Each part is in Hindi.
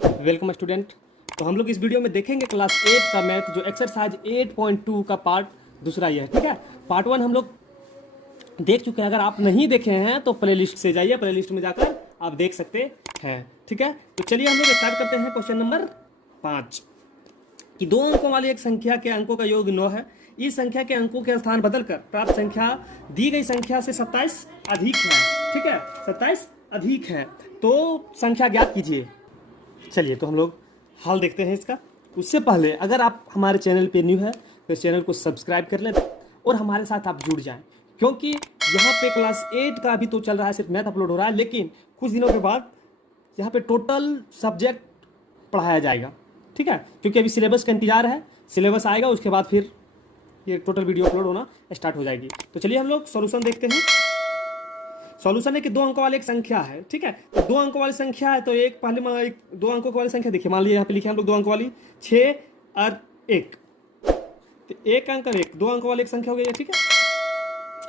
Welcome student. तो हम लोग इस वीडियो में देखेंगे क्लास 8 का मैथ जो एक्सरसाइज 8.2 का पार्ट दूसरा ही है। ठीक है, पार्ट 1 हम लोग देख चुके हैं। अगर आप नहीं देखे हैं तो प्लेलिस्ट से जाइए, प्लेलिस्ट में जाकर आप देख सकते हैं। ठीक है, तो चलिए हम लोग स्टार्ट करते हैं क्वेश्चन नंबर 5 कि 2 अंकों वाली एक संख्या के अंकों का योग 9 है। इस संख्या के अंकों के स्थान बदलकर प्राप्त संख्या दी गई संख्या से 27 अधिक है। ठीक है, 27 अधिक है तो संख्या ज्ञात कीजिए। चलिए तो हम लोग हल देखते हैं इसका। उससे पहले अगर आप हमारे चैनल पे न्यू है तो इस चैनल को सब्सक्राइब कर लें और हमारे साथ आप जुड़ जाएं, क्योंकि यहाँ पे क्लास 8 का अभी तो चल रहा है, सिर्फ मैथ अपलोड हो रहा है, लेकिन कुछ दिनों के बाद यहाँ पे टोटल सब्जेक्ट पढ़ाया जाएगा। ठीक है, क्योंकि अभी सिलेबस का इंतजार है, सिलेबस आएगा उसके बाद फिर ये टोटल वीडियो अपलोड होना स्टार्ट हो जाएगी। तो चलिए हम लोग सॉल्यूशन देखते हैं। सॉल्यूशन है कि 2 अंकों वाली एक संख्या है। ठीक है, तो 2 अंकों वाली संख्या है तो एक पहले 2 अंकों वाली संख्या देखिए, मान लीजिए यहाँ पे लिखे हम लोग 2 अंकों वाली 6 और 1, तो 1 अंक और 1 2 अंकों वाली एक संख्या हो गई है। ठीक है,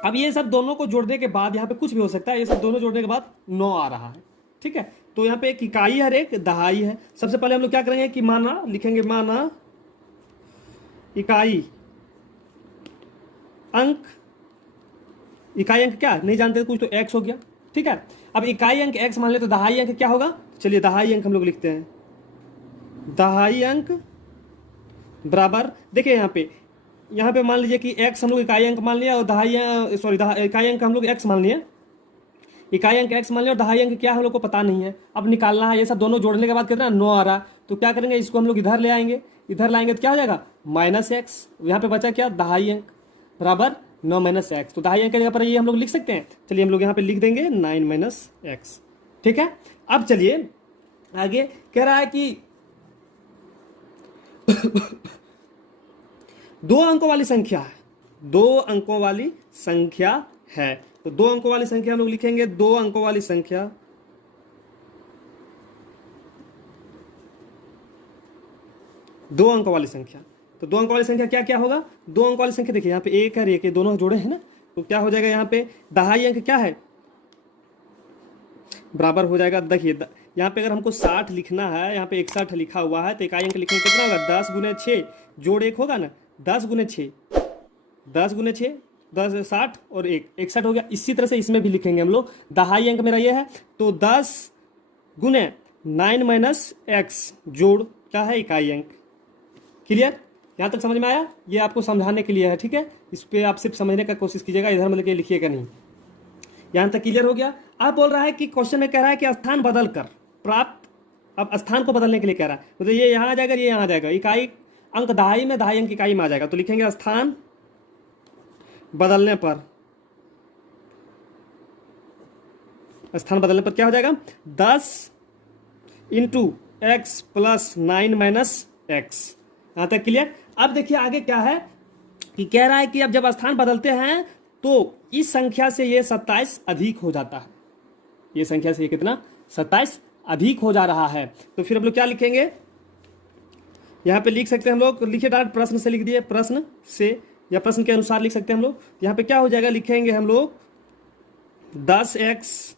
अब ये सब दोनों को जोड़ने के बाद यहाँ पे कुछ भी हो सकता है, ये सब दोनों जोड़ने के बाद 9 आ रहा है। ठीक है, तो यहाँ पे एक इकाई है, एक दहाई है। सबसे पहले हम लोग क्या करेंगे कि माना लिखेंगे, माना इकाई अंक, इकाई अंक क्या नहीं जानते कुछ, तो x हो गया। ठीक है, अब इकाई अंक x मान ले तो दहाई अंक क्या होगा। चलिए दहाई अंक हम लोग लिखते हैं, दहाई अंक बराबर, देखिए यहाँ पे मान लीजिए कि x हम लोग इकाई अंक मान लिया और इकाई अंक हम लोग x मान लिया, इकाई अंक x मान लिया और दहाई अंक क्या हम लोग को पता नहीं है। अब निकालना है, ये सब दोनों जोड़ने के बाद कितना 9 आ रहा, तो क्या करेंगे, इसको हम लोग इधर ले आएंगे, इधर लाएंगे तो क्या हो जाएगा -x, यहाँ पे बचा क्या दहाई अंक बराबर 9 - x, तो दहाई अंक की जगह पर ये हम लोग लिख सकते हैं। चलिए हम लोग यहाँ पे लिख देंगे 9 - x। ठीक है, अब चलिए आगे कह रहा है कि 2 अंकों वाली संख्या है, 2 अंकों वाली संख्या है, तो 2 अंकों वाली संख्या हम लोग लिखेंगे, 2 अंकों वाली संख्या, 2 अंकों वाली संख्या। तो 2 अंकों वाली संख्या क्या क्या होगा, 2 अंकों वाली संख्या देखिए यहाँ पे 1 और 1 ये दोनों जोड़े हैं ना, तो क्या हो जाएगा, यहाँ पे दहाई अंक क्या है बराबर हो जाएगा, देखिए यहाँ पे अगर हमको 60 लिखना है, यहाँ पे 61 लिखा हुआ है, तो इकाई अंक लिखेंगे कितना होगा 10 × 6 जोड़ 1 होगा ना, 10 × 6 10 × 6 10 60 और 1 61 हो गया। इसी तरह से इसमें भी लिखेंगे हम लोग, दहाई अंक मेरा ये है तो 10 × 9 - x जोड़ क्या है इकाई अंक। क्लियर, यहाँ तक समझ में आया, ये आपको समझाने के लिए है। ठीक है, इस पर आप सिर्फ समझने का कोशिश कीजिएगा, इधर मतलब के लिखिएगा नहीं। यहाँ तक क्लियर हो गया। अब बोल रहा है कि क्वेश्चन में कह रहा है कि स्थान बदल कर प्राप्त, अब स्थान को बदलने के लिए कह रहा है, मतलब ये यहाँ आ जाएगा, ये यहाँ आ जाएगा, इकाई अंक दहाई में, दहाई अंक इकाई में आ जाएगा, तो लिखेंगे स्थान बदलने पर, स्थान बदलने पर क्या हो जाएगा 10 × x + 9 - x। यहाँ तक क्लियर। अब देखिए आगे क्या है कि कह रहा है कि अब जब स्थान बदलते हैं तो इस संख्या से ये 27 अधिक हो जाता है, ये संख्या से ये कितना 27 अधिक हो जा रहा है, तो फिर हम लोग क्या लिखेंगे, यहाँ पे लिख सकते हैं हम लोग, लिखिए डायरेक्ट प्रश्न से लिख दिए, प्रश्न से या प्रश्न के अनुसार लिख सकते हैं हम लोग। यहाँ पे क्या हो जाएगा, लिखेंगे हम लोग 10x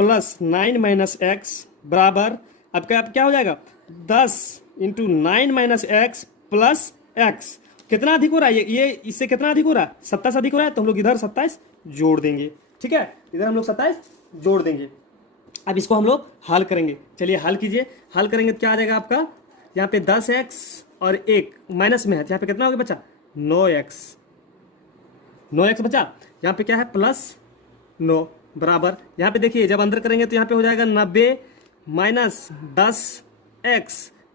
+ 9 - x बराबर, अब क्या हो जाएगा 10 × 9 - x + x, कितना अधिक हो रहा है ये इससे कितना अधिक हो रहा है 27 अधिक हो रहा है, तो हम लोग इधर 27 जोड़ देंगे। ठीक है, इधर हम लोग 27 जोड़ देंगे। अब इसको हम लोग हल करेंगे, चलिए हल कीजिए। हल करेंगे तो क्या आ जाएगा आपका, यहाँ पे 10x और 1 माइनस में है, तो यहाँ पे कितना हो गया बचा 9x बचा, यहाँ पे क्या है +9 बराबर, यहाँ पे देखिए जब अंदर करेंगे तो यहाँ पे हो जाएगा 90 - 10x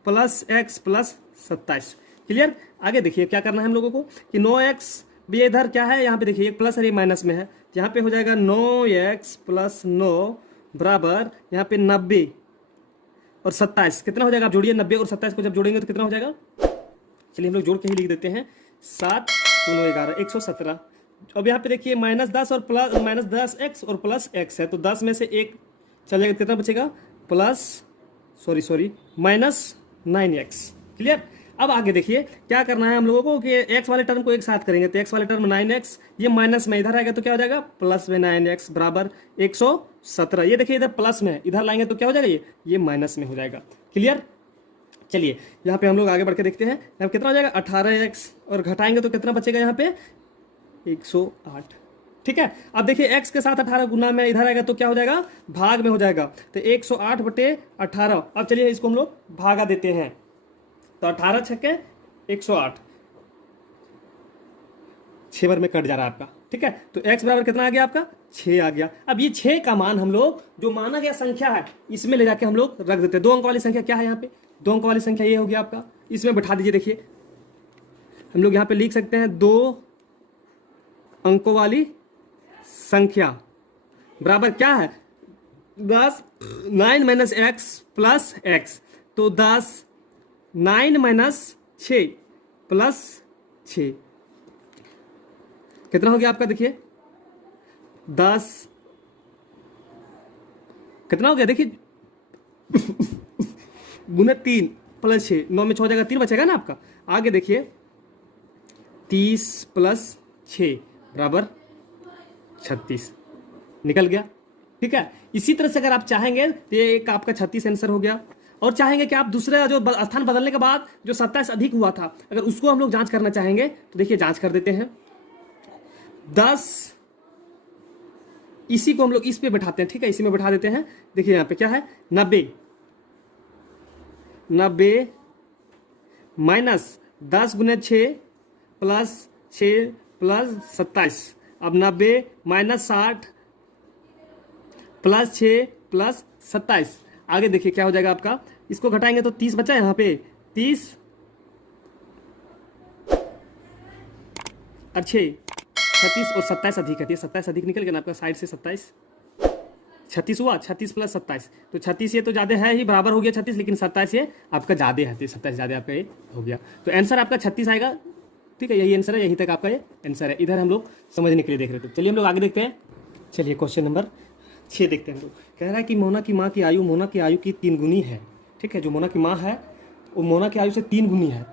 + x + 27। क्लियर। आगे देखिए क्या करना है हम लोगों को कि 9x भी इधर क्या है, यहाँ पे देखिए एक प्लस और एक माइनस में है, यहाँ पे हो जाएगा 9x + 9 बराबर, यहाँ पे 90 और 27 कितना हो जाएगा, आप जोड़िए 90 और 27 को जब जोड़ेंगे तो कितना हो जाएगा, चलिए हम लोग जोड़ के ही लिख देते हैं, 7 × 9 = 11 117। अब यहाँ पे देखिए -10 और -10x और +x है, तो 10 में से 1 चल जाएगा, कितना बचेगा -9x। क्लियर। अब आगे देखिए क्या करना है हम लोगों को कि एक्स वाले टर्म को एक साथ करेंगे, तो एक्स वाले टर्म 9x, ये माइनस में इधर आएगा तो क्या हो जाएगा प्लस में 9x बराबर 117। ये देखिए इधर प्लस में, इधर लाएंगे तो क्या हो जाएगा, ये माइनस में हो जाएगा। क्लियर। चलिए यहाँ पे हम लोग आगे बढ़ के देखते हैं, यहाँ कितना हो जाएगा 18x, और घटाएंगे तो कितना बचेगा यहाँ पे 108। ठीक है। अब देखिए x के साथ 18 गुना में इधर आएगा तो क्या हो जाएगा भाग में हो जाएगा, तो 108/18। अब चलिए इसको हम लोग भागा देते हैं, तो 18 छक्के 108, 6 बार में कट जा रहा है आपका। ठीक है, तो x बराबर कितना आ गया आपका 6 आ गया। अब ये 6 का मान हम लोग जो माना गया संख्या है इसमें ले जाके हम लोग रख देते हैं। 2 अंक वाली संख्या क्या है यहाँ पे, 2 अंक वाली संख्या ये हो गया आपका, इसमें बैठा दीजिए। देखिए हम लोग यहाँ पे लिख सकते हैं 2 अंकों वाली संख्या बराबर क्या है 10 9 माइनस एक्स प्लस एक्स, तो 10 9 माइनस 6 प्लस 6 कितना हो गया आपका, देखिए 10 कितना हो गया, देखिए गुना 3 प्लस 6, 9 में 6 हो जाएगा 3 बचेगा ना आपका। आगे देखिए 30 प्लस 6 बराबर 36 निकल गया। ठीक है, इसी तरह से अगर आप चाहेंगे तो ये एक आपका 36 आंसर हो गया। और चाहेंगे कि आप दूसरे जो स्थान बदलने के बाद जो 27 अधिक हुआ था अगर उसको हम लोग जांच करना चाहेंगे तो देखिए जांच कर देते हैं। 10 इसी को हम लोग इस पे बैठाते हैं। ठीक है, इसी में बैठा देते हैं। देखिए यहाँ पे क्या है 90 माइनस 10 गुने 6 प्लस 6 प्लस 27। अब 90 माइनस 60 प्लस 6 प्लस 27। आगे देखिए क्या हो जाएगा आपका, इसको घटाएंगे तो 30 बचा यहाँ पे, 30 और 6 36 और 27 अधिक है, 27 अधिक निकल गया ना आपका साइड से 27 36 हुआ, 36 प्लस 27, तो 36 ये तो ज़्यादा है ही, बराबर हो गया 36, लेकिन 27 ये आपका ज़्यादा है, 27 ज़्यादा आपका ये हो गया। तो आंसर आपका 36 आएगा। ठीक है, यही आंसर है, यहीं तक आपका ये आंसर है। इधर हम लोग समझने के लिए देख रहे थे। चलिए हम लोग आगे देखते हैं। चलिए क्वेश्चन नंबर 6 देखते हैं हम लोग। कह रहा है कि मोना की माँ की आयु मोना की आयु की 3 गुनी है। ठीक है, जो मोना की माँ है वो मोना की आयु से 3 गुनी है।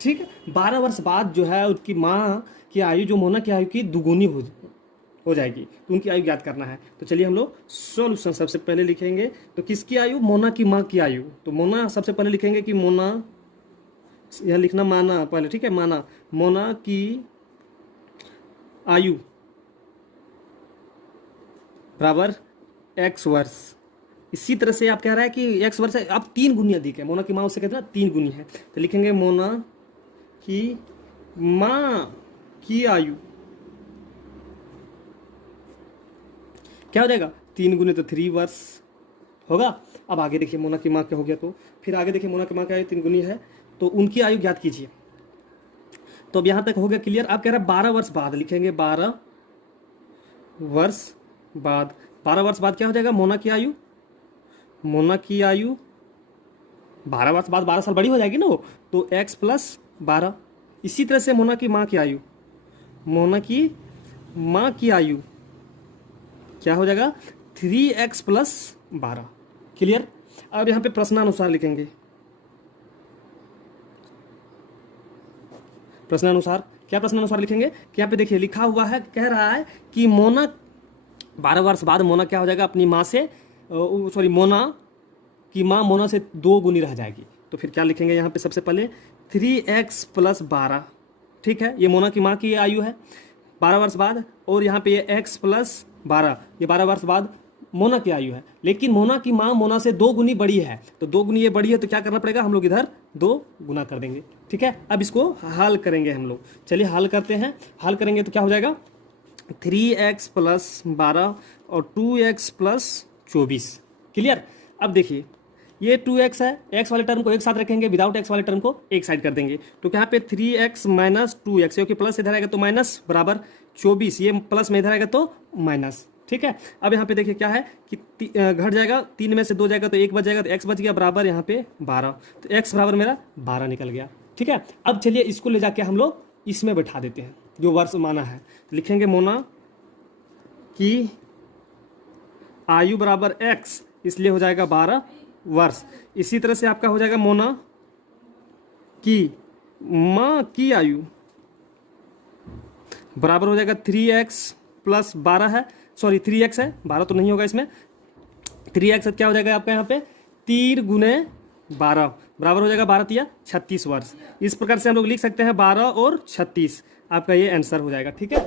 ठीक है, 12 वर्ष बाद जो है उसकी माँ की आयु जो मोना की आयु की दुगुनी हो जाएगी, तो उनकी आयु ज्ञात करना है। तो चलिए हम लोग सॉल्यूशन सबसे पहले लिखेंगे। तो किसकी आयु, मोना की माँ की आयु। तो मोना सबसे पहले लिखेंगे कि मोना, यह लिखना माना पहले। ठीक है, माना मोना की आयु बराबर x वर्ष। इसी तरह से आप कह रहा है कि x वर्ष है, अब 3 गुनी अधिक है, मोना की माँ उससे कितना 3 गुनी है, तो लिखेंगे मोना की माँ की आयु क्या हो जाएगा 3 गुने तो 3 वर्ष होगा। अब आगे देखिए मोना की माँ क्या हो गया, तो फिर आगे देखिए मोना की माँ की आयु 3 गुनी है, तो उनकी आयु ज्ञात कीजिए। तो अब यहाँ तक हो गया क्लियर। आप कह रहे हैं 12 वर्ष बाद, लिखेंगे 12 वर्ष बाद। 12 वर्ष बाद क्या हो जाएगा मोना की आयु, मोना की आयु 12 वर्ष बाद 12 साल बड़ी हो जाएगी ना वो, तो x प्लस 12। इसी तरह से मोना की माँ की आयु, मोना की माँ की आयु क्या हो जाएगा 3x प्लस 12। क्लियर। अब यहाँ पे प्रश्नानुसार लिखेंगे। प्रश्नानुसार क्या प्रश्नानुसार लिखेंगे कि यहाँ पे देखिए लिखा हुआ है, कह रहा है कि मोना 12 वर्ष बाद मोना क्या हो जाएगा अपनी माँ से, सॉरी मोना की माँ मोना से 2 गुनी रह जाएगी। तो फिर क्या लिखेंगे यहाँ पे सबसे पहले 3x प्लस 12। ठीक है, ये मोना की माँ की आयु है 12 वर्ष बाद, और यहाँ पे ये x प्लस 12, ये 12 वर्ष बाद मोना की आयु है। लेकिन मोना की माँ मोना से 2 गुनी बड़ी है, तो 2 गुनी ये बड़ी है, तो क्या करना पड़ेगा हम लोग इधर 2 गुना कर देंगे। ठीक है, अब इसको हल करेंगे हम लोग। चलिए हल करते हैं। हल करेंगे तो क्या हो जाएगा 3x प्लस 12 और 2x प्लस 24। क्लियर। अब देखिए ये 2x है, x वाले टर्म को एक साथ रखेंगे, विदाउट x वाले टर्म को एक साइड कर देंगे, तो यहाँ पे 3x माइनस 2x, क्योंकि प्लस इधर आएगा तो माइनस बराबर 24, ये प्लस में इधर आएगा तो माइनस। ठीक है, अब यहाँ पे देखिए क्या है कि घट जाएगा, 3 में से 2 जाएगा तो 1 बच जाएगा, तो x बच गया बराबर यहाँ पे 12, तो x बराबर मेरा 12 निकल गया। ठीक है, अब चलिए इसको ले जाके हम लोग इसमें बैठा देते हैं जो वर्ष माना है। तो लिखेंगे मोना की आयु बराबर x, इसलिए हो जाएगा 12 वर्ष। इसी तरह से आपका हो जाएगा मोना की माँ की आयु बराबर हो जाएगा 3x प्लस 12 है, सॉरी 3x है, 12 तो नहीं होगा इसमें। 3x क्या हो जाएगा आपका यहाँ पे 3 गुने 12 बराबर हो जाएगा 12 तिया 36 वर्ष। इस प्रकार से हम लोग लिख सकते हैं 12 और 36, आपका ये आंसर हो जाएगा। ठीक है,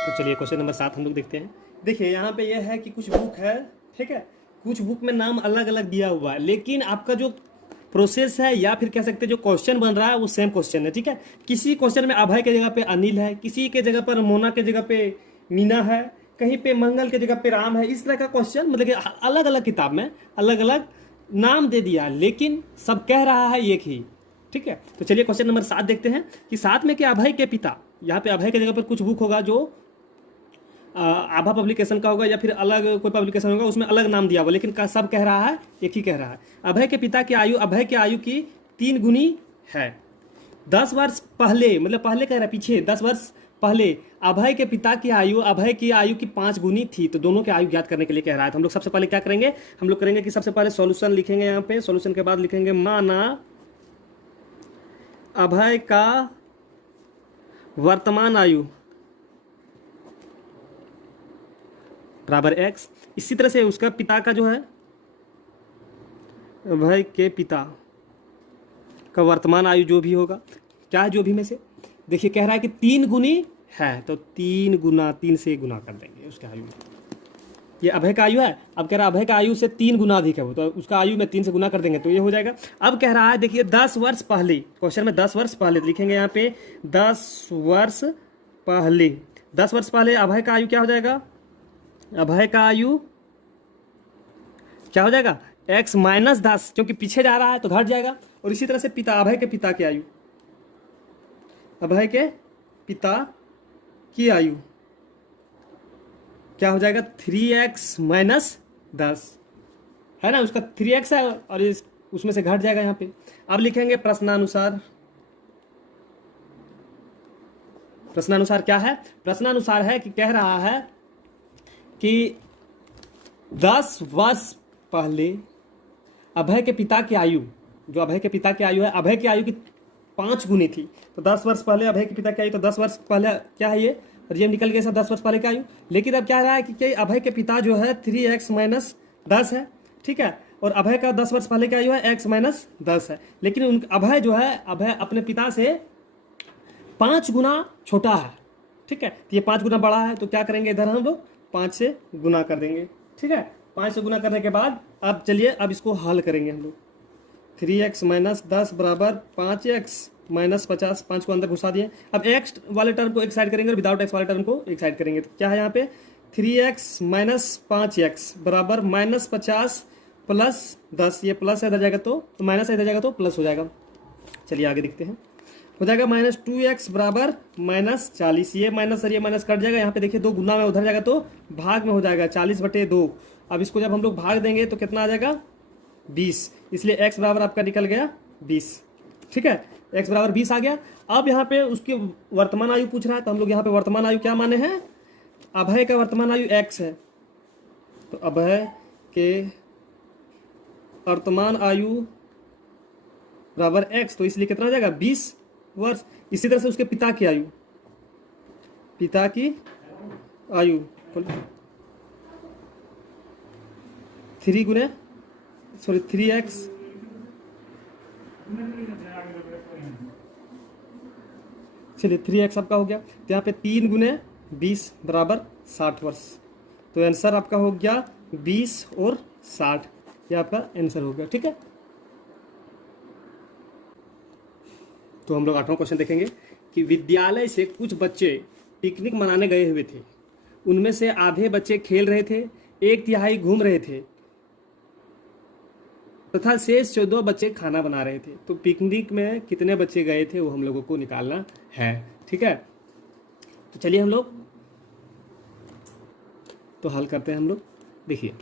तो चलिए क्वेश्चन नंबर 7 हम लोग देखते हैं। देखिए यहाँ पे ये है कि कुछ बुक है, ठीक है, कुछ बुक में नाम अलग अलग दिया हुआ है, लेकिन आपका जो प्रोसेस है या फिर कह सकते हैं जो क्वेश्चन बन रहा है वो सेम क्वेश्चन है। ठीक है, किसी क्वेश्चन में अभय के जगह पे अनिल है, किसी के जगह पर मोना के जगह पे मीना है, कहीं पे मंगल के जगह पे राम है। इस तरह का क्वेश्चन मतलब कि अलग अलग किताब में अलग अलग नाम दे दिया, लेकिन सब कह रहा है एक ही। ठीक है, तो चलिए क्वेश्चन नंबर 7 देखते हैं कि 7 में क्या अभय के पिता, यहाँ पे अभय के जगह पर कुछ बुक होगा जो आभा पब्लिकेशन का होगा या फिर अलग कोई पब्लिकेशन होगा, उसमें अलग नाम दिया हुआ, लेकिन सब कह रहा है एक ही कह रहा है। अभय के पिता की आयु अभय की आयु की 3 गुनी है। 10 वर्ष पहले, मतलब पहले कह रहा है पीछे, 10 वर्ष पहले अभय के पिता की आयु अभय की आयु की 5 गुनी थी। तो दोनों की आयु ज्ञात करने के लिए कह रहा है। तो हम लोग सबसे पहले क्या करेंगे, हम लोग करेंगे कि सबसे पहले सॉल्यूशन लिखेंगे। यहाँ पे सॉल्यूशन के बाद लिखेंगे माना अभय का वर्तमान आयु बराबर x। इसी तरह से उसका पिता का जो है अभय के पिता का वर्तमान आयु जो भी होगा, क्या है जो भी में से, देखिए कह रहा है कि 3 गुनी है, तो 3 गुना 3 से गुना कर देंगे उसका आयु। ये अभय का आयु है, अब कह रहा है अभय का आयु से 3 गुना अधिक है वो, तो उसका आयु में 3 से गुना कर देंगे तो ये हो जाएगा। अब कह रहा है देखिए 10 वर्ष पहले, क्वेश्चन में 10 वर्ष पहले लिखेंगे यहाँ पे 10 वर्ष पहले। 10 वर्ष पहले अभय का आयु क्या हो जाएगा, अभय का आयु क्या हो जाएगा x माइनस 10, क्योंकि पीछे जा रहा है तो घट जाएगा। और इसी तरह से पिता, अभय के पिता की आयु, अभय के पिता की आयु क्या हो जाएगा 3x माइनस 10 है ना, उसका 3x है और उसमें से घट जाएगा यहाँ पे। अब लिखेंगे प्रश्नानुसार। प्रश्नानुसार क्या है, प्रश्नानुसार है कि कह रहा है कि 10 वर्ष पहले अभय के पिता की आयु, जो अभय के पिता की आयु है, अभय की आयु की 5 गुनी थी। तो 10 वर्ष पहले अभय के पिता की आयु, तो 10 वर्ष पहले क्या है ये, और ये निकल गया सब 10 वर्ष पहले की आयु। लेकिन अब क्या रहा है कि अभय के पिता जो है 3x माइनस 10 है, ठीक है, और अभय का 10 वर्ष पहले की आयु है x माइनस 10 है। लेकिन अभय जो है, अभय अपने पिता से 5 गुना छोटा है, ठीक है, तो ये 5 गुना बड़ा है, तो क्या करेंगे इधर हम लोग 5 से गुना कर देंगे। ठीक है, 5 से गुना करने के बाद अब चलिए अब इसको हल करेंगे हम लोग। 3x माइनस 10 बराबर 5x माइनस 50, 5 को अंदर घुसा दिए। अब x वाले टर्म को एक साइड करेंगे और विदाउट x वाले टर्म को एक साइड करेंगे। तो क्या है यहाँ पे 3x माइनस 5x बराबर माइनस 50 प्लस 10, ये प्लस इधर जाएगा तो माइनस इधर जाएगा तो प्लस हो जाएगा। चलिए आगे देखते हैं, हो जाएगा माइनस 2x बराबर माइनस 40, ये माइनस और ये माइनस कट जाएगा। यहाँ पे देखिए 2 गुना में उधर जाएगा तो भाग में हो जाएगा 40/2। अब इसको जब हम लोग भाग देंगे तो कितना आ जाएगा 20, इसलिए x बराबर आपका निकल गया 20। ठीक है, x बराबर 20 आ गया। अब यहाँ पे उसकी वर्तमान आयु पूछ रहा है, तो हम लोग यहाँ पे वर्तमान आयु क्या माने हैं, अभय का वर्तमान आयु x है, तो अभय के वर्तमान आयु बराबर x, तो इसलिए कितना आ जाएगा 20 वर्ष। इसी तरह से उसके पिता की आयु, पिता की आयु 3x, चलिए 3x आपका हो गया। तो यहाँ पे 3 गुने 20 बराबर 60 वर्ष। तो आंसर आपका हो गया 20 और 60, ये आपका आंसर हो गया। ठीक है, तो हम लोग 8वां क्वेश्चन देखेंगे कि विद्यालय से कुछ बच्चे पिकनिक मनाने गए हुए थे। उनमें से आधे बच्चे खेल रहे थे, 1/3 घूम रहे थे तथा शेष 14 बच्चे खाना बना रहे थे। तो पिकनिक में कितने बच्चे गए थे वो हम लोगों को निकालना है। ठीक है, तो चलिए हम लोग तो हल करते हैं। हम लोग देखिए,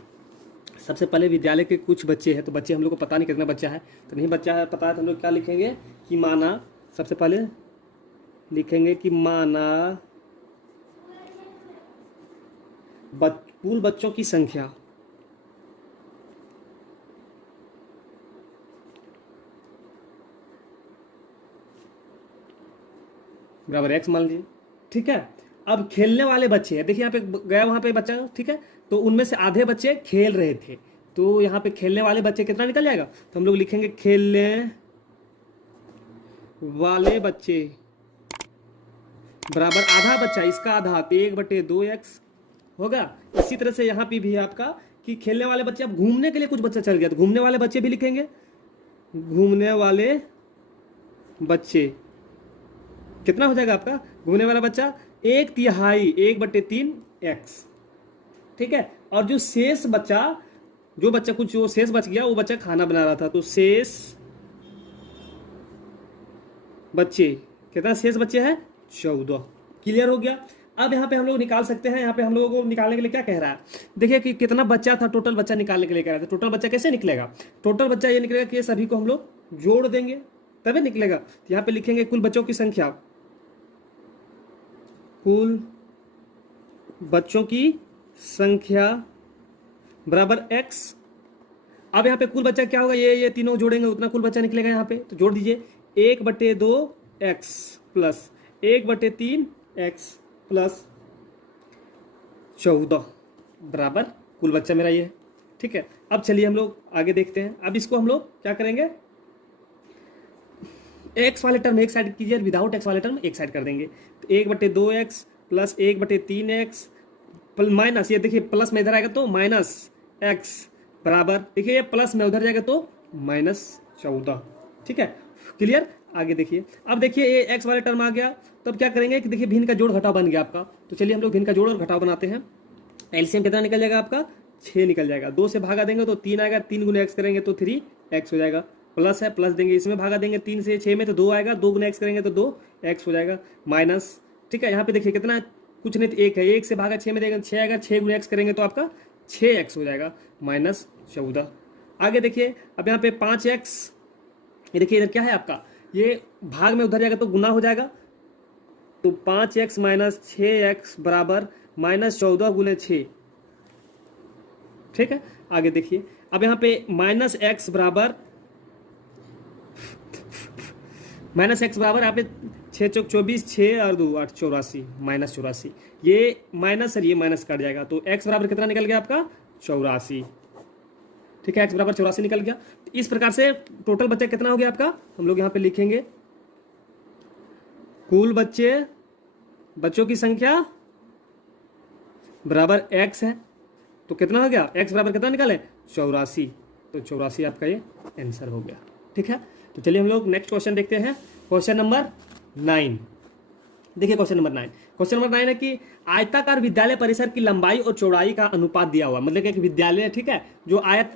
सबसे पहले विद्यालय के कुछ बच्चे हैं, तो बच्चे हम लोग को पता नहीं कितना बच्चा है, तो नहीं बच्चा है पता है तो हम लोग क्या लिखेंगे कि माना, सबसे पहले लिखेंगे कि माना कुल बच्चों की संख्या, बराबर एक्स मान लीजिए, ठीक है। अब खेलने वाले बच्चे हैं, देखिए यहाँ पे गया वहाँ पे बच्चा, ठीक है, तो उनमें से आधे बच्चे खेल रहे थे, तो यहाँ पे खेलने वाले बच्चे कितना निकल जाएगा, तो हम लोग लिखेंगे खेलने वाले बच्चे बराबर आधा बच्चा, इसका आधा, तो 1/2x होगा। इसी तरह से यहाँ पे भी है आपका कि खेलने वाले बच्चे, अब घूमने के लिए कुछ बच्चा चल गया तो घूमने वाले बच्चे भी लिखेंगे, घूमने वाले बच्चे कितना हो जाएगा आपका, घूमने वाला बच्चा 1/3, 1/3x, ठीक है। और जो शेष बच्चा, जो बच्चा कुछ जो शेष बच गया, वो बच्चा खाना बना रहा था, तो शेष बच्चे कितना, शेष बच्चे हैं 14। क्लियर हो गया। अब यहाँ पे हम लोग निकाल सकते हैं, यहाँ पे हम लोगों को निकालने के लिए क्या कह रहा है, देखिए कि कितना बच्चा था, टोटल बच्चा निकालने के लिए कह रहा था। टोटल बच्चा कैसे निकलेगा, टोटल बच्चा ये निकलेगा कि ये सभी को हम लोग जोड़ देंगे तभी निकलेगा। तो यहाँ पे लिखेंगे कुल बच्चों की संख्या, कुल बच्चों की संख्या बराबर x। अब यहाँ पे कुल बच्चा क्या होगा, ये तीनों जोड़ेंगे उतना कुल बच्चा निकलेगा यहाँ पे, तो जोड़ दीजिए 1/2x प्लस 1/3x प्लस 14 बराबर कुल बच्चा मेरा ये है, ठीक है। अब चलिए हम लोग आगे देखते हैं। अब इसको हम लोग क्या करेंगे, x वाले टर्म एक साइड कीजिए, विदाउट x वाले टर्म एक साइड कर देंगे, तो 1/2x प्लस 1/3x माइनस, ये देखिए प्लस में इधर आएगा तो माइनस x बराबर, देखिए ये प्लस में उधर जाएगा तो -14, ठीक है। क्लियर। आगे देखिए, अब देखिए ये x वाले टर्म आ गया, तब क्या करेंगे कि देखिए भिन्न का जोड़ घटाव बन गया आपका, तो चलिए हम लोग भिन्न का जोड़ और घटाव बनाते हैं। एलसीएम कितना निकल जाएगा आपका, 6 निकल जाएगा, 2 से भागा देंगे तो 3 आएगा, 3 गुना x करेंगे तो 3x हो जाएगा, प्लस है प्लस देंगे, इसमें भागा देंगे 3 से 6 में तो 2 आएगा, 2 गुना x करेंगे तो 2x हो जाएगा, माइनस, ठीक है। यहाँ पे देखिए कितना, कुछ नहीं तो 1 है, 1 से भागा 6 में देंगे 6 आएगा, 6 गुना x करेंगे तो आपका 6x हो जाएगा, -14। आगे देखिए, अब यहाँ पे 5x, ये देखिए इधर क्या है आपका, ये भाग में उधर जाएगा तो गुना हो जाएगा, तो 5x माइनस 6x बराबर -14 गुने 6, ठीक है। आगे देखिए, अब यहाँ पे -x बराबर यहाँ पे 6 चौक 24, 6 और 2 8 84, -84, ये माइनस और ये माइनस कट जाएगा, तो x बराबर कितना निकल गया आपका 84, ठीक है। x बराबर 84 निकल गया। तो इस प्रकार से टोटल बच्चा कितना हो गया आपका, हम लोग यहाँ पे लिखेंगे कुल बच्चों की संख्या बराबर x है, तो कितना हो गया, x बराबर कितना निकाले 84, तो 84 आपका ये आंसर हो गया, ठीक है। तो चलिए हम लोग नेक्स्ट क्वेश्चन देखते हैं, क्वेश्चन नंबर 9। देखिए क्वेश्चन नंबर 9, क्वेश्चन नंबर 9 है कि आयताकार विद्यालय परिसर की लंबाई और चौड़ाई का अनुपात दिया हुआ, मतलब कि एक विद्यालय, ठीक है, जो आयत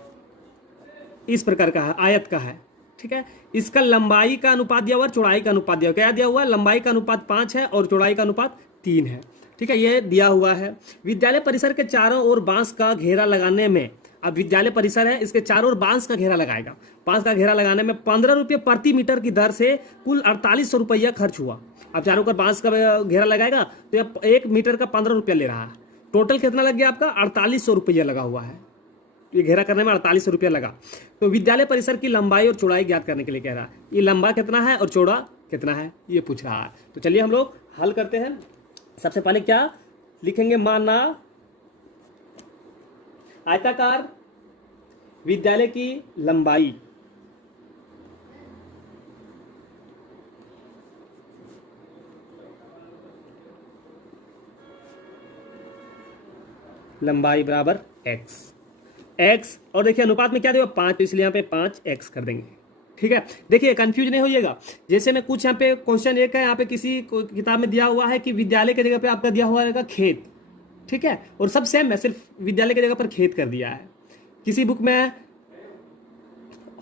इस प्रकार का है, आयत का है, ठीक है, इसका लंबाई का अनुपात दिया हुआ, चौड़ाई का अनुपात दिया हुआ, क्या दिया हुआ, लंबाई का अनुपात 5 है और चौड़ाई का अनुपात 3 है, ठीक है, ये दिया हुआ है। विद्यालय परिसर के चारों ओर बांस का घेरा लगाने में, अब विद्यालय परिसर है, इसके चारों ओर बांस का घेरा लगाएगा, बांस का घेरा लगाने में 15 रुपये प्रति मीटर की दर से कुल 4800 रुपया खर्च हुआ। अब चारों ओर बांस का घेरा लगाएगा तो यह 1 मीटर का 15 रुपया ले रहा है, टोटल कितना लग गया आपका 4800 रुपया लगा हुआ है, ये घेरा करने में 4800 रुपया लगा। तो विद्यालय परिसर की लंबाई और चौड़ाई ज्ञात करने के लिए कह रहा है, ये लंबा कितना है और चौड़ा कितना है ये पूछ रहा है। तो चलिए हम लोग हल करते हैं। सबसे पहले क्या लिखेंगे, माना आयताकार विद्यालय की लंबाई बराबर x, और देखिए अनुपात में क्या देगा 5, तो इसलिए यहाँ पे 5x कर देंगे, ठीक है। देखिए कंफ्यूज नहीं होइएगा, जैसे मैं कुछ यहाँ पे क्वेश्चन एक है, यहाँ पे किसी किताब में दिया हुआ है कि विद्यालय की जगह पे आपका दिया हुआ रहेगा खेत, ठीक है, और सब सेम है, सिर्फ विद्यालय की जगह पर खेत कर दिया है, किसी बुक में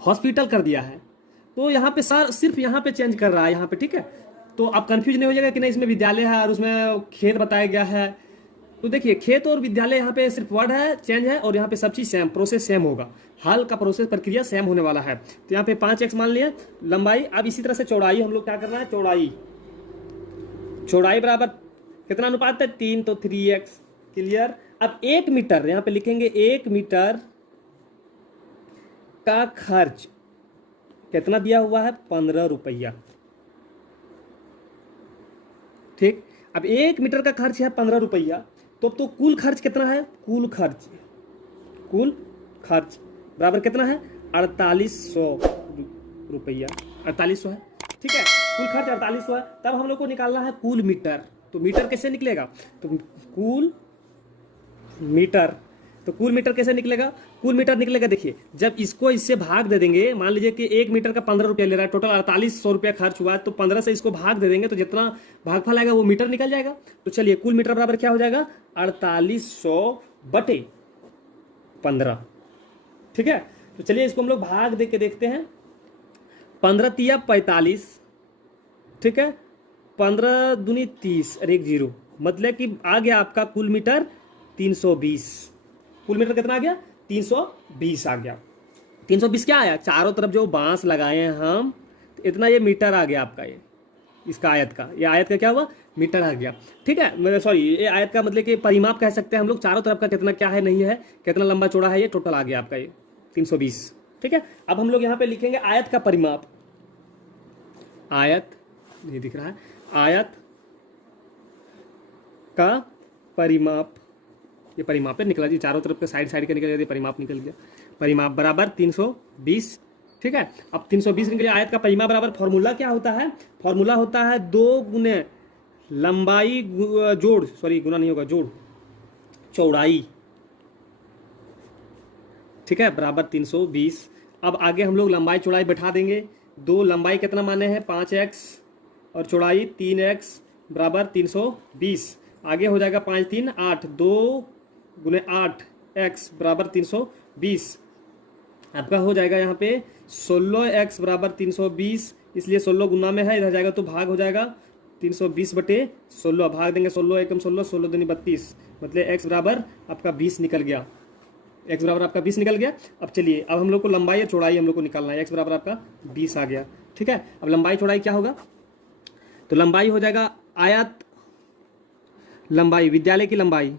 हॉस्पिटल कर दिया है, तो यहाँ पे सर सिर्फ यहाँ पे चेंज कर रहा है यहाँ पे, ठीक है। तो आप कंफ्यूज नहीं हो जाएगा कि नहीं इसमें विद्यालय है और उसमें खेत बताया गया है। तो देखिए खेत और विद्यालय यहाँ पे सिर्फ वर्ड है चेंज है, और यहाँ पे सब चीज सेम, प्रोसेस सेम होगा, हल का प्रोसेस प्रक्रिया सेम होने वाला है। तो यहाँ पे 5x मान लिया लंबाई। अब इसी तरह से चौड़ाई हम लोग क्या करना है, चौड़ाई बराबर कितना अनुपात है 3, तो 3x। क्लियर। अब 1 मीटर यहाँ पे लिखेंगे, 1 मीटर का खर्च कितना दिया हुआ है 15 रुपया, ठीक। अब 1 मीटर का खर्च है 15 रुपया, तो अब तो कुल खर्च कितना है? कुल खर्च बराबर कितना है? 4800 रुपया, 4800 है, ठीक है। कुल खर्च 4800 है। तब हम लोग को निकालना है कुल मीटर। तो मीटर कैसे निकलेगा? तो कुल मीटर कैसे निकलेगा? कुल मीटर निकलेगा, देखिए जब इसको इससे भाग दे देंगे, मान लीजिए कि 1 मीटर का 15 रुपया ले रहा है, टोटल 4800 रुपया खर्च हुआ है, तो 15 से इसको भाग दे देंगे तो जितना भागफल आएगा वो मीटर निकल जाएगा। तो चलिए कुल मीटर बराबर क्या हो जाएगा? 4800 बटे 15, ठीक है। तो चलिए इसको हम लोग भाग दे के देखते हैं। 15 तिया 45, ठीक है, 15 दूनी 30 और 1 0, मतलब कि आ गया आपका कुल मीटर 320। कुल मीटर कितना आ गया? 320 आ गया। 320 क्या आया? चारों तरफ जो बांस लगाए हैं हम, तो इतना ये मीटर आ गया आपका, ये इसका आयत का, ये आयत का क्या हुआ? मीटर आ गया, ठीक है। सॉरी, ये आयत का मतलब कि परिमाप कह सकते हैं हम लोग। चारों तरफ का कितना क्या है, नहीं है, कितना लंबा चौड़ा है, ये टोटल आ गया आपका ये 320, ठीक है। अब हम लोग यहाँ पे लिखेंगे आयत का परिमाप। आयत, ये दिख रहा है, आयत का परिमाप, ये परिमाप है, निकला जी, चारों तरफ का साइड का निकल गया, परिमाप निकल गया। परिमाप बराबर 320, ठीक है। अब 320 के लिए आयत का परिमाप बराबर, फॉर्मूला क्या होता है? फॉर्मूला होता है 2 गुने लंबाई जोड़, सॉरी गुना नहीं होगा, जोड़ चौड़ाई, ठीक है, बराबर 320। अब आगे हम लोग लंबाई चौड़ाई बैठा देंगे। 2 लंबाई कितना माने हैं? 5x और चौड़ाई 3x बराबर 320। आगे हो जाएगा 5 3 8, 2 गुने 8x बराबर 320। आपका हो जाएगा यहाँ पे 16x बराबर 320, इसलिए 16 गुना में है, इधर जाएगा तो भाग हो जाएगा 320 बटे 16, भाग देंगे 16 एकम 16, 16 दूनी 32, मतलब x बराबर आपका 20 निकल गया। x बराबर आपका 20 निकल गया। अब चलिए, अब हम लोग को लंबाई और चौड़ाई हम लोग को निकालना है। x बराबर आपका 20 आ गया, ठीक है। अब लंबाई चौड़ाई क्या होगा? तो लंबाई हो जाएगा आयत लंबाई, विद्यालय की लंबाई,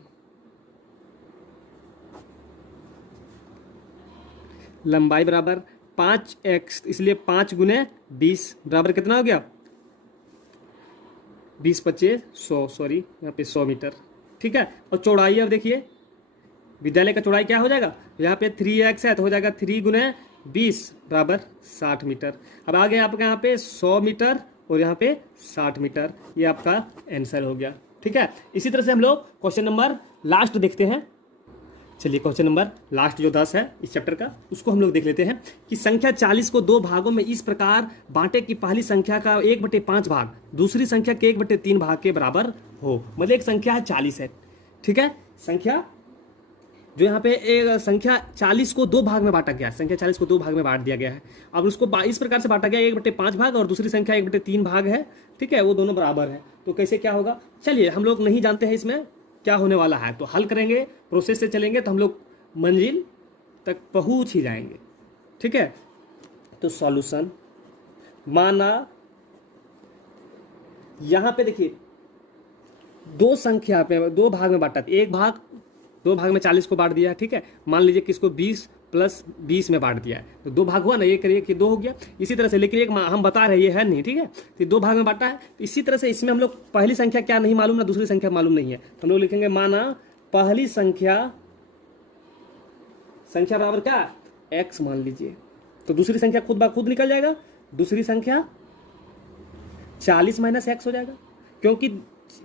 लंबाई बराबर 5x, इसलिए 5 गुने 20 बराबर कितना हो गया? 20 25 100, सॉरी यहाँ पे 100 मीटर, ठीक है। और चौड़ाई, अब देखिए विद्यालय का चौड़ाई क्या हो जाएगा? यहाँ पे 3x है तो हो जाएगा 3 गुने 20 बराबर 60 मीटर। अब आ गया आपका यहाँ पे 100 मीटर और यहाँ पे 60 मीटर, ये आपका आंसर हो गया, ठीक है। इसी तरह से हम लोग क्वेश्चन नंबर लास्ट देखते हैं। चलिए क्वेश्चन नंबर लास्ट जो 10 है इस चैप्टर का, उसको हम लोग देख लेते हैं कि संख्या 40 को 2 भागों में इस प्रकार बांटे कि पहली संख्या का 1/5 भाग दूसरी संख्या के 1/3 भाग के बराबर हो। मतलब एक संख्या है 40 है, ठीक है। संख्या जो यहाँ पे एक संख्या 40 को 2 भाग में बांटा गया है, संख्या 40 को 2 भाग में बांट दिया गया है। अब उसको इस प्रकार से बांटा गया 1/5 भाग और दूसरी संख्या 1/3 भाग है, ठीक है, वो दोनों बराबर है। तो कैसे क्या होगा? चलिए हम लोग नहीं जानते हैं इसमें क्या होने वाला है, तो हल करेंगे, प्रोसेस से चलेंगे तो हम लोग मंजिल तक पहुंच ही जाएंगे, ठीक है। तो सॉल्यूशन, माना यहां पे देखिए 2 संख्या पे 2 भाग में बांटा, एक भाग 2 भाग में 40 को बांट दिया, ठीक है। मान लीजिए कि इसको 20 + 20 में बांट दिया है, तो 2 भाग हुआ ना, एक करिए कि 2 हो गया। इसी तरह से, लेकिन एक हम बता रहे हैं नहीं, ठीक है, तो 2 भाग में बांटा है। तो इसी तरह से इसमें हम लोग पहली संख्या क्या नहीं मालूम ना, दूसरी संख्या मालूम नहीं है, तो हम लोग लिखेंगे माना पहली संख्या बराबर क्या? x मान लीजिए, तो दूसरी संख्या खुद ब खुद निकल जाएगा, दूसरी संख्या 40 - x हो जाएगा, क्योंकि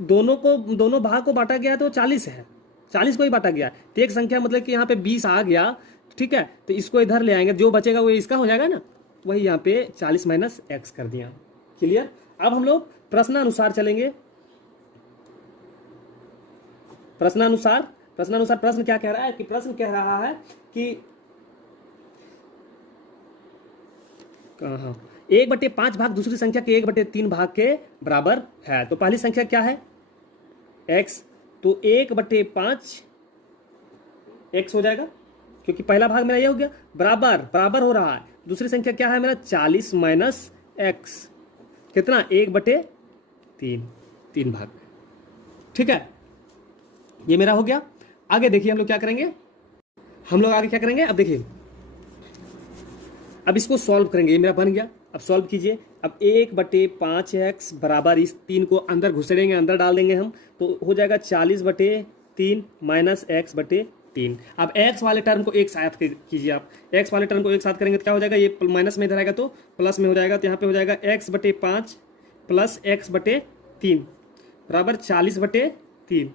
दोनों भाग को बांटा गया तो 40 है, 40 को ही बांटा गया, तो एक संख्या मतलब कि यहाँ पे 20 आ गया, ठीक है। तो इसको इधर ले आएंगे, जो बचेगा वो इसका हो जाएगा ना, वही यहाँ पे 40 - x कर दिया। क्लियर? अब हम लोग प्रश्नानुसार चलेंगे। प्रश्नानुसार प्रश्न क्या कह रहा है कि प्रश्न कह रहा है कि 1/5 भाग दूसरी संख्या के 1/3 भाग के बराबर है। तो पहली संख्या क्या है? x, तो 1/5 x हो जाएगा, क्योंकि पहला भाग मेरा ये हो गया, बराबर हो रहा है। दूसरी संख्या क्या है मेरा? 40 - x, कितना? 1/3 भाग, ठीक है, ये मेरा हो गया। आगे देखिए हम लोग क्या करेंगे, आगे क्या करेंगे, अब देखिए, अब इसको सॉल्व करेंगे। ये मेरा बन गया, अब सॉल्व कीजिए। अब 1/5x बराबर इस 3 को अंदर घुसेड़ेंगे, अंदर डाल देंगे हम, तो हो जाएगा 40/3 माइनस x/3। अब x वाले टर्म को एक साथ कीजिए आप, x वाले टर्म को एक साथ करेंगे तो क्या हो जाएगा, ये माइनस में इधर आएगा तो प्लस में हो जाएगा, तो यहाँ पे हो जाएगा x/5 प्लस x/3 बराबर 40/3।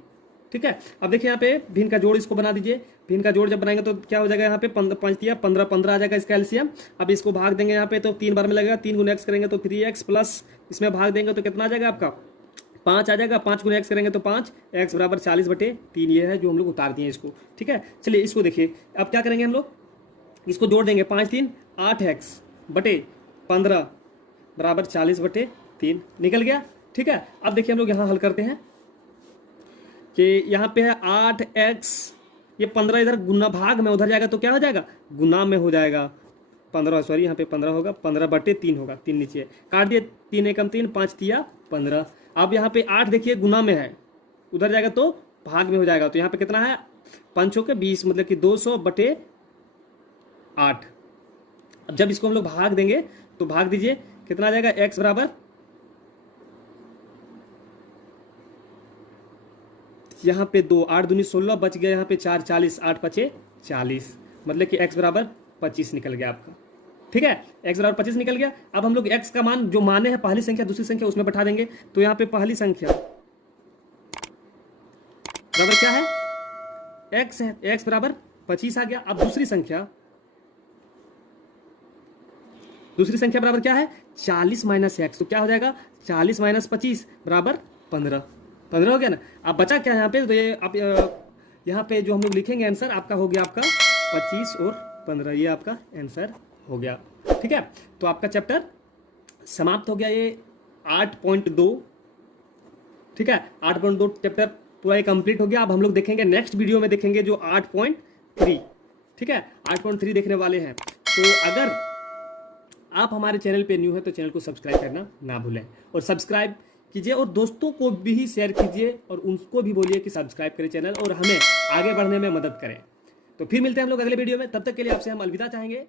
ठीक है। अब देखिए यहाँ पे भिन्न का जोड़ इसको बना दीजिए, भिन्न का जोड़ जब बनाएंगे तो क्या हो जाएगा, यहाँ पे 5 दिया 15 15 आ जाएगा इसका एलसीएम। अब इसको भाग देंगे यहाँ पे तो 3 बार में लगेगा, 3 गुना x करेंगे तो 3x प्लस इसमें भाग देंगे तो कितना आ जाएगा आपका 5 आ जाएगा, 5 गुना x करेंगे तो 5, x बराबर 40/3 ये है जो हम लोग उतार दिए इसको। ठीक है, चलिए इसको देखिए अब क्या करेंगे हम लोग, इसको जोड़ देंगे, 5 3 8x/15 बराबर 40/3 निकल गया। ठीक है, अब देखिए हम लोग यहाँ हल करते हैं कि यहाँ पे है 8x, ये 15 इधर गुना भाग में उधर जाएगा तो क्या हो जाएगा, गुना में हो जाएगा 15, सॉरी यहाँ पे 15 होगा, 15/3 होगा, 3 नीचे काट दिए, 3 एकम 3 5 तिया 15। अब यहाँ पे 8 देखिए गुना में है, उधर जाएगा तो भाग में हो जाएगा, तो यहाँ पे कितना है 5 के 20 मतलब कि 200/8। अब जब इसको हम लोग भाग देंगे तो भाग दीजिए कितना आ जाएगा, x बराबर यहाँ पे 2 8 दूनी 16 बच गया, यहाँ पे 4 40 8 5 40 मतलब कि x बराबर 25 निकल गया आपका। ठीक है, x बराबर 25 निकल गया। अब हम लोग x का मान जो माने हैं पहली संख्या दूसरी संख्या उसमें बैठा देंगे, तो यहाँ पे पहली संख्या बराबर क्या है, x है, x बराबर 25 आ गया। अब दूसरी संख्या बराबर क्या है 40 माइनस x, तो क्या हो जाएगा 40 माइनस 25 बराबर 15 हो गया ना। अब बचा क्या यहाँ पे, तो ये आप यहाँ पे जो हम लोग लिखेंगे आंसर आपका हो गया आपका 25 और 15, ये आपका आंसर हो गया। ठीक है, तो आपका चैप्टर समाप्त हो गया, ये 8.2। ठीक है, 8.2 चैप्टर पूरा ये कंप्लीट हो गया। अब हम लोग देखेंगे नेक्स्ट वीडियो में देखेंगे जो 8.3। ठीक है, 8.3 देखने वाले हैं। तो अगर आप हमारे चैनल पे न्यू है तो चैनल को सब्सक्राइब करना ना भूलें, और सब्सक्राइब कीजिए और दोस्तों को भी शेयर कीजिए और उनको भी बोलिए कि सब्सक्राइब करें चैनल और हमें आगे बढ़ने में मदद करें। तो फिर मिलते हैं हम लोग अगले वीडियो में, तब तक के लिए आपसे हम अलविदा चाहेंगे।